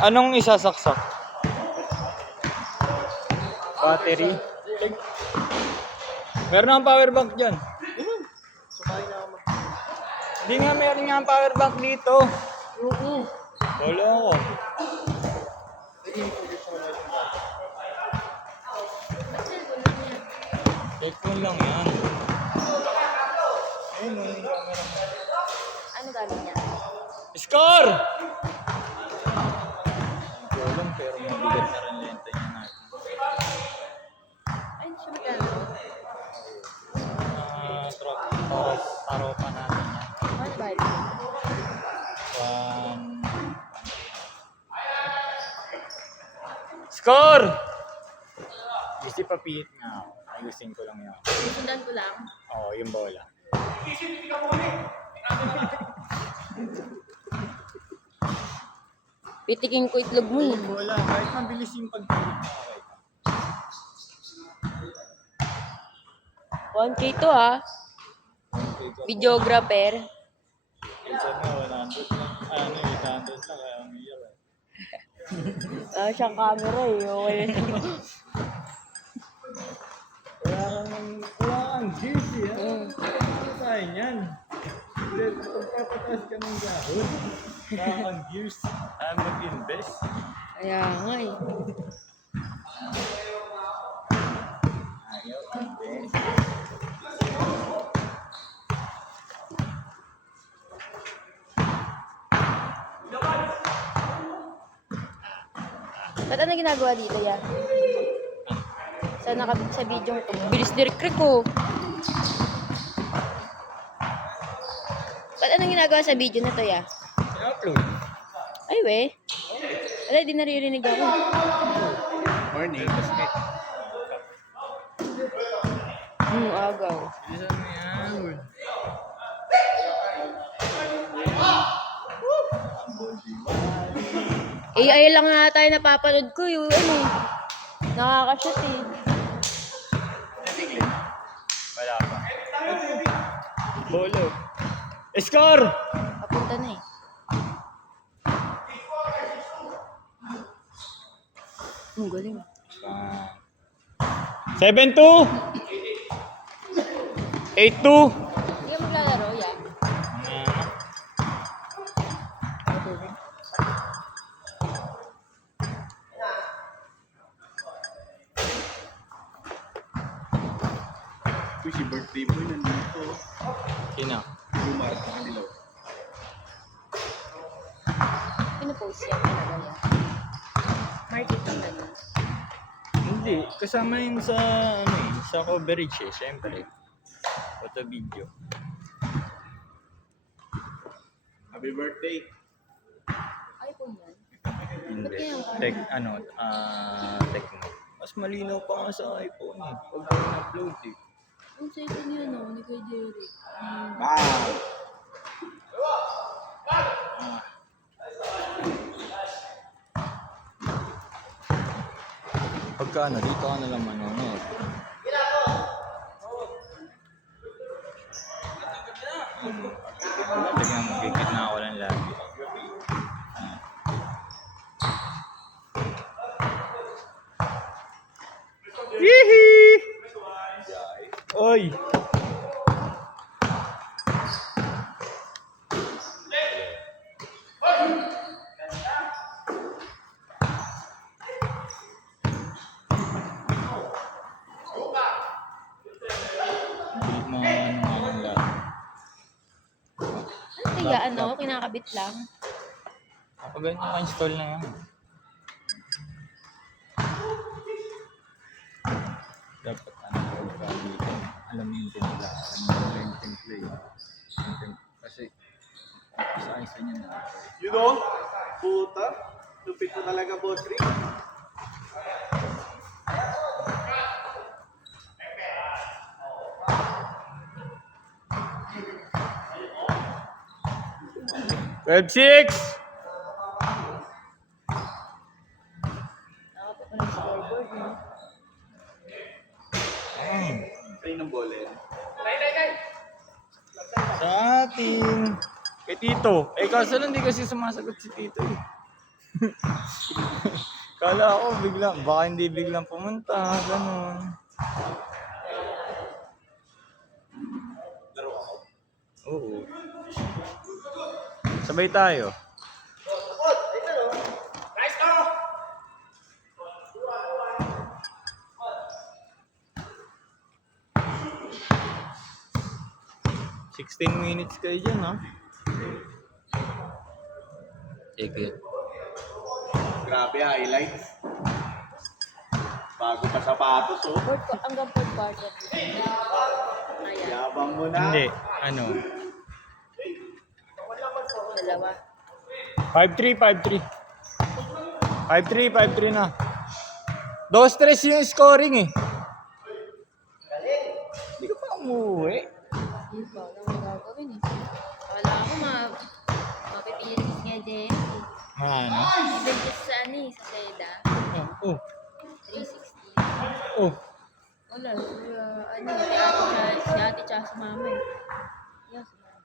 Anong isasaksak? Battery? Meron akong power bank dyan. Hindi nga meron nga ang power bank dito. Wala ako. Cellphone lang yan. Ayun, yung camera. Ano gamit niya? Score! Hindi ko alam, pero mabigat na rin lenta niya natin. Ay, hindi siya magkano. Taropa natin yan. Ano ba? Score! Easy papit nga ako. Ayusin ko lang yan. Sundan ko lang. Oo, yung bola. Pitikin ko itlog mo. Yung bola, kahit mabilis yung pagpilit mo. 1K to ha. Videographer. Minsan nga 100 lang. Ano, 800 lang. Kaya umiyak eh. Siyang camera eh. Okay. Wala kang gears eh. Ano tayo niyan? Pagpapataas ka ng gahon. Wala kang gears. Ayaw mag-invest. Kaya nga eh. Ayaw invest. Ba't ano ginagawa dito ya? Sa video ko. Bilis direct ko. Ba't anong ginagawa sa video na to ya? I-upload. Ay we. Wala, di naririnig ako. Morning. Kasi Agaw. bilisan mo yan. AI lang nga tayo napapanood ko yung ano eh. Nakakashoot eh. Wala pa. Bolo. Score! Papunta na eh. Ang galing. 7-2. 8-2. Hindi ka maglalaro, ya? Uy, si birthday boy nandito. Sino? Lumar sa kanila. Pinupost yan talaga yan. Marketing na yun. Hindi. Kasama yun sa, ano eh, sa coverage eh. Siyempre. Photo video. Happy birthday. iPhone yan. Hindi. Techno. Mas malinaw pa nga sa iPhone eh. Pag upload eh. Ang second yan o, ni kay Derek. Wow! Pagka ano, dito ka nalang manonood. Tignan mo, gigit na ako lang lagi. Yee! Oy! Hindi mo ano lang. Ano kaya ano, kinakabit lang. Kapag ganyan ka-install na yan. Dapat ano gamitin. Alam mo yung tinula. Alam mo yung template. Kasi sa isa niya na. You know? Puta. Lupit mo talaga, boss Rick. Web 6! Nakapit mo ng scoreboard, no? Ay, ng bola yan. Sa atin. Kay Tito. Eh kaso lang hindi kasi sumasagot si Tito eh. Kala ko biglang, baka hindi biglang pumunta, ganun. Laro ako. Oo. Sabay tayo. Guys, go! 16 minutes kayo dyan, ha? Sige. Grabe, highlights. Bago pa sapatos, oh. Hanggang fourth quarter. Ayan. Yabang mo na. Hindi, ano? Dalawa. 5-3, 5-3. 5-3 na. 2-3 yung scoring eh. Hindi ka pa umuwi. Hindi pa. Walang gagawin eh. Wala ako mapipilis nga din. Ano? Even just sa ano eh, sa Seda. Oh. 360. Oh. Wala. Si ate tsaka si mama eh. Yes, mama.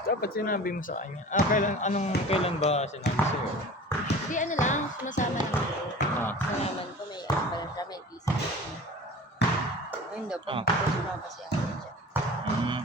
Dapat sinabi mo sa kanya. Kailan ba sinabi sa'yo? Hindi ano lang, sumasama lang ako. Ah. Sa naman ko may ano pa lang siya, may visa. Ayun daw, pag sumama si ate siya. Mm.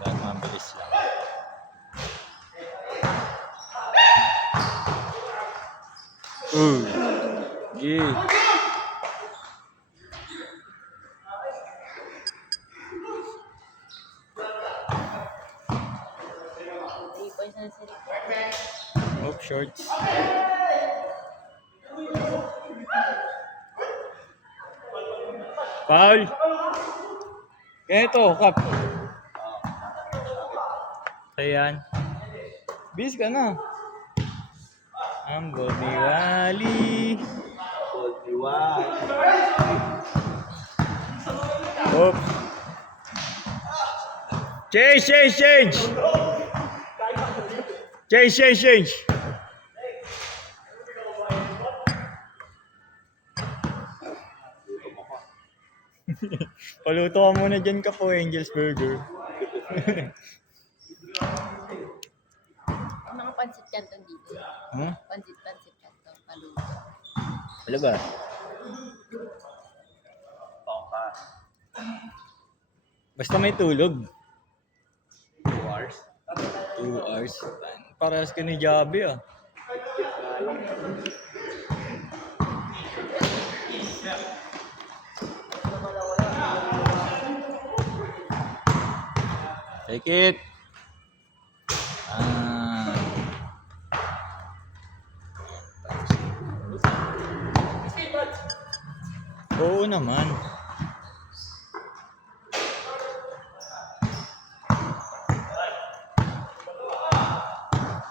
Dahil mabilis lang. Yeah. 3 points na sila. Oh, shorts. Foul. Kaya ito, Kap. Ayan. Bis ka na. Ang Gobiwali. Kultiwan. Oops. Change. Change. Paluto ka muna dyan ka po, Angel's Burger. Mga pansit canton dito. Hmm? Pansit canton. Paluto. Wala ba? Tongka. Basta may tulog. 2 hours. 2 hours. Parehas ka ni Javi ah. Take it. Oo naman.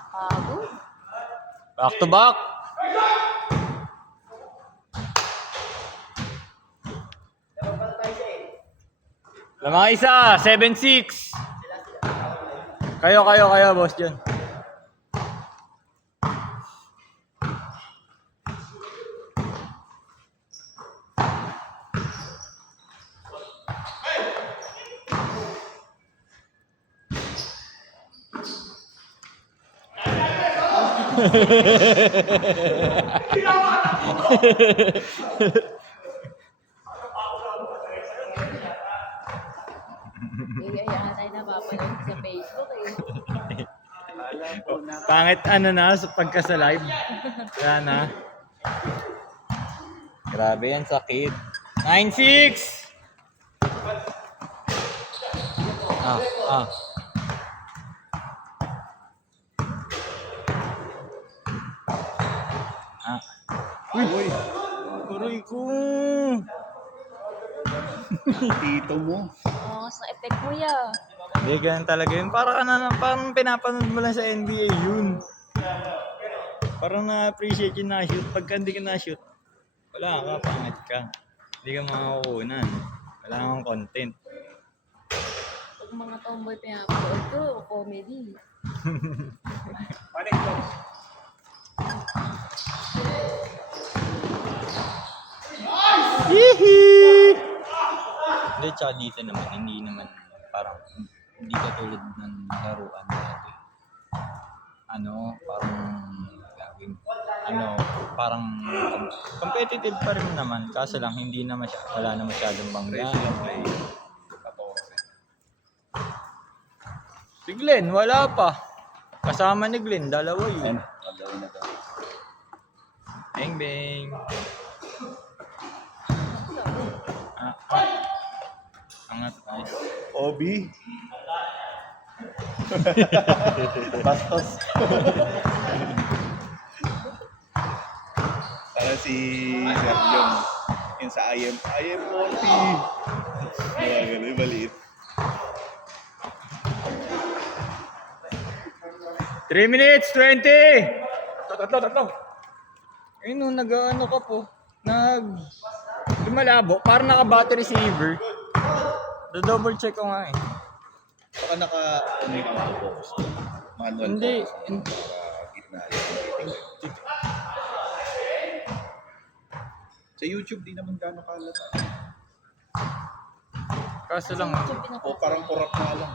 Pagod. Back to back. Lamang isa, 7-6. Kayo, boss dyan. Kaya tayo napapanood sa Facebook eh. Alam ko na. Pangit ano na sa pagka sa live. Wala na. Grabe yan, sakit. 9-6! Ah. Uy! Aray ko! Tito mo. Oo, sa effect mo ya. Hindi, ganun talaga yun. Parang pinapanood mo lang sa NBA yun. Parang na-appreciate yung na-shoot. Pagka hindi ka na-shoot, wala ka, pangit ka. Hindi ka makakunan. Wala kang content. Pag mga tomboy pinapanood ko, comedy. Panik ko. Hihi! Hindi, tsaka dito naman, hindi naman parang, hindi katulad ng laruan dati. Parang competitive pa rin naman, kaso lang hindi na wala na masyadong bangga. Play. 14. Si Glenn, wala pa. Kasama ni Glenn, dalawa yun. Pagawin na to. Bang bang. Angat ay. Obi. Bastos. Para si Sergio. Yung sa I am 40. Mga ganun, maliit. 3 minutes, 20! Tatlo. Ayun no, nag-ano ka po. Lumalabo, parang naka-battery saver. Do-double check ko nga eh. Baka naka-ano yung auto-focus. Manual Hindi. focus. Para gitna yung sa YouTube, di naman gano'ng kalata. Kaso lang, O parang kurap na lang.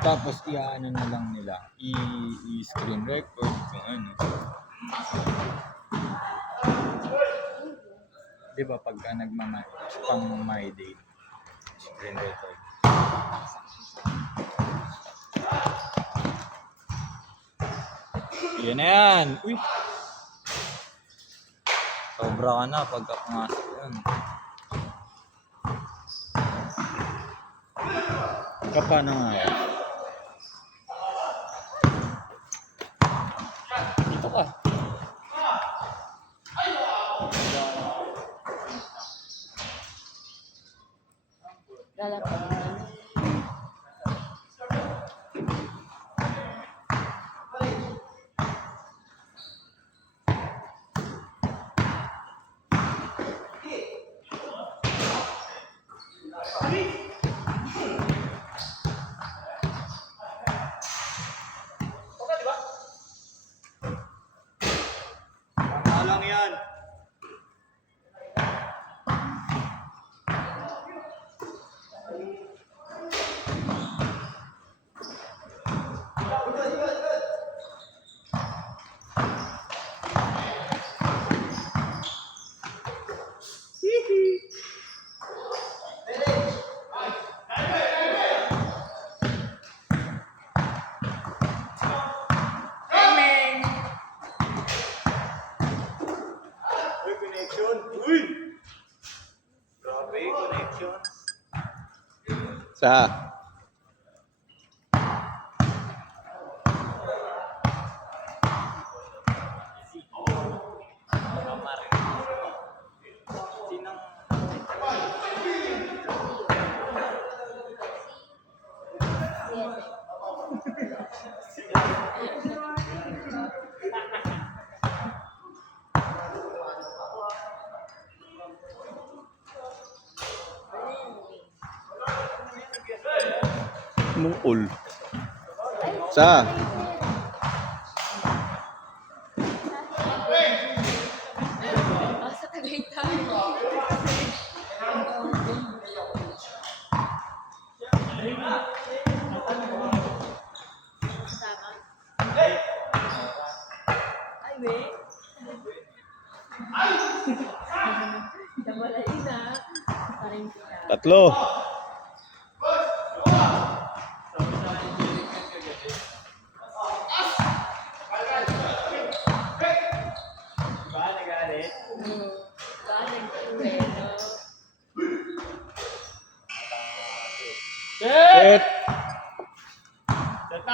tapos i-ano na lang nila. I-screen record kung ano. Di ba pagka pang my day, screen record. Yan na yan. Uy! Sobra ka na pagka pumasok yan. Kapa na nga yan. Dito ka. Lalapag na. Tama lang yan. Uy, connection. Uy! Grabe, connection. Sa? Nung all. Sa? Sa Tagaytay. Sama. Ay, wait. Ay! Damalain na. Parang kita. Tatlo.